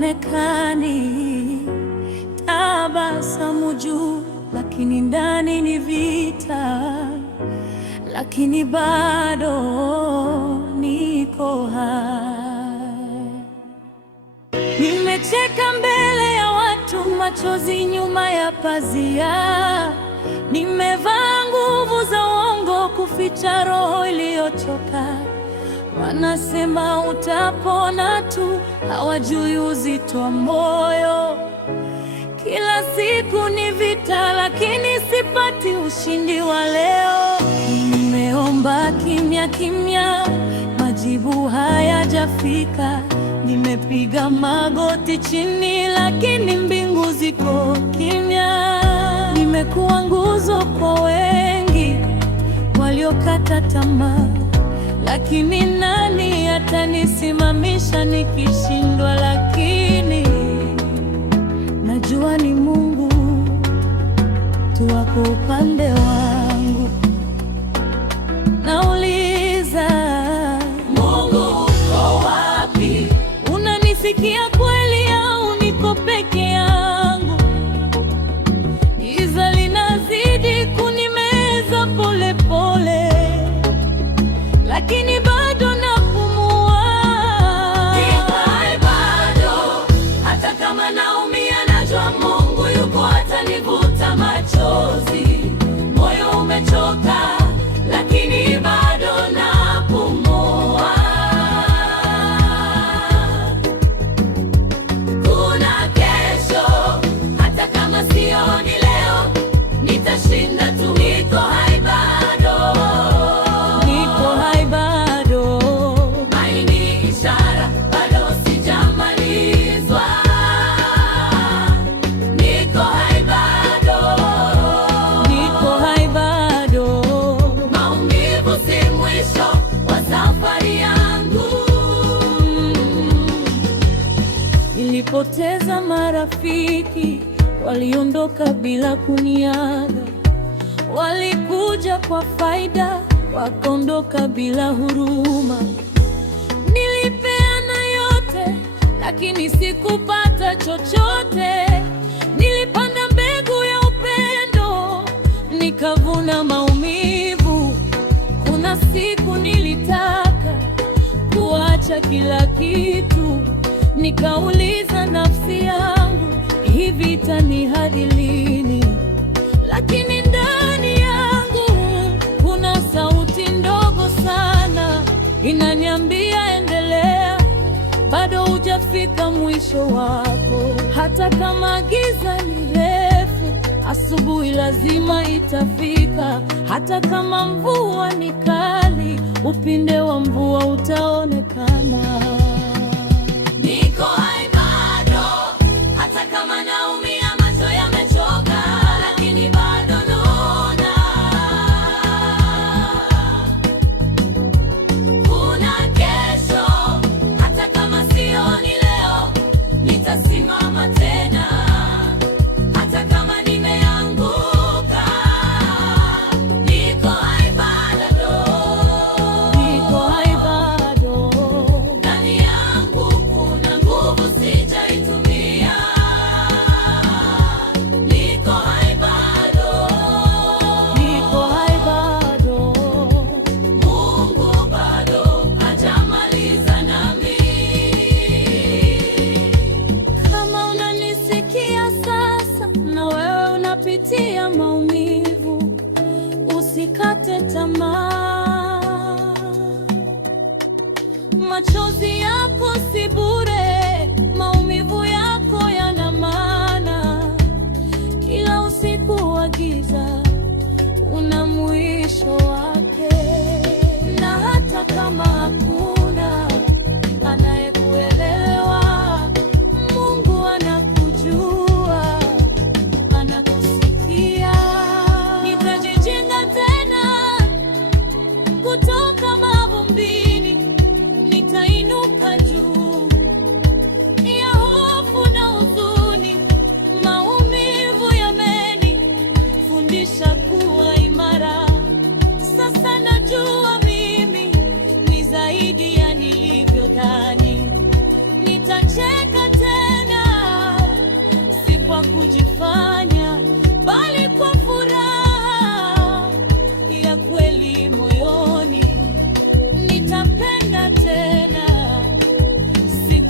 haionekani, tabasamu juu, lakini ndani ni vita. Lakini bado niko hai. Nimecheka mbele ya watu, machozi nyuma ya pazia. Nimevaa nguvu za uongo kuficha roho iliyochoka. Wanasema utapona tu, hawajui uzito wa moyo. Kila siku ni vita, lakini sipati ushindi wa leo. Nimeomba kimya kimya, majibu hayajafika. Nimepiga magoti chini, lakini mbingu ziko kimya. Nimekuwa nguzo kwa wengi waliokata tamaa, lakini nani atanisimamisha nikishindwa? Lakini najua ni Mungu tu wako upande wangu. Nauliza, Mungu uko wapi? Unanisikia kweli au niko peke yangu? Giza linazidi kunimeza pole pole, lakini bado napumua. Niko hai bado, hata kama naumia, najua Mungu yuko atanivuta machozi. Moyo umechoka, lakini bado napumua. Kuna kesho, hata kama sioni leo, nitashinda tu. Niko hai bado, niko hai bado. Mali ni ishara, bado sijamalizwa. Niko hai bado, niko hai bado. Maumivu si mwisho wa safari yangu. Nilipoteza marafiki, waliondoka bila kuniaga. Walikuja kwa faida, wakaondoka bila huruma. Nilipeana yote, lakini sikupata chochote. Nilipanda mbegu ya upendo, nikavuna maumivu. Kuna siku nilitaka kuacha kila kitu, nikauliza nafsi yangu, hii vita ni hadi lini? Lakini ndani yangu kuna sauti ndogo sana inaniambia, endelea, bado hujafika mwisho wako. Hata kama giza ni refu, asubuhi lazima itafika. Hata kama mvua ni kali, upinde wa mvua utaonekana. Niko hai bado, hata kama naumia, macho yamechoka, lakini bado naona. Kuna kesho, hata kama sioni leo, nitasimama tena. Hata kama nimeanguka, niko hai bado, niko hai bado. Ndani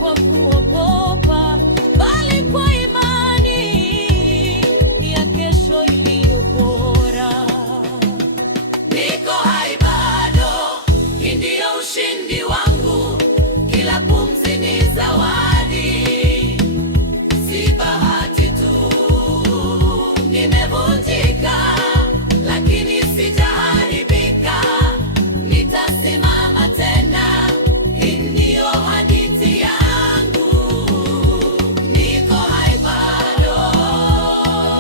kwa kuogopa, bali kwa imani ya kesho iliyo bora. Niko hai bado, hii ndiyo ushindi wangu. Kila pumzi ni zawadi, si bahati tu. Nimevunjika lakini sijaharibika, nitasimama tena. Hii ndiyo hadithi yangu. Niko hai bado,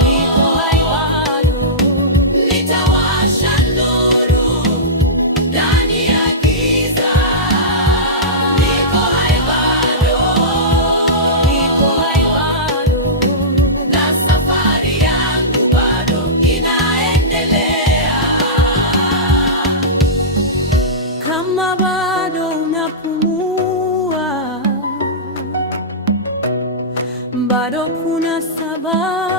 niko hai bado, nitawasha nuru ndani ya giza. Niko hai bado, niko hai bado, na safari yangu bado inaendelea. Kama bado unapumua, bado kuna sababu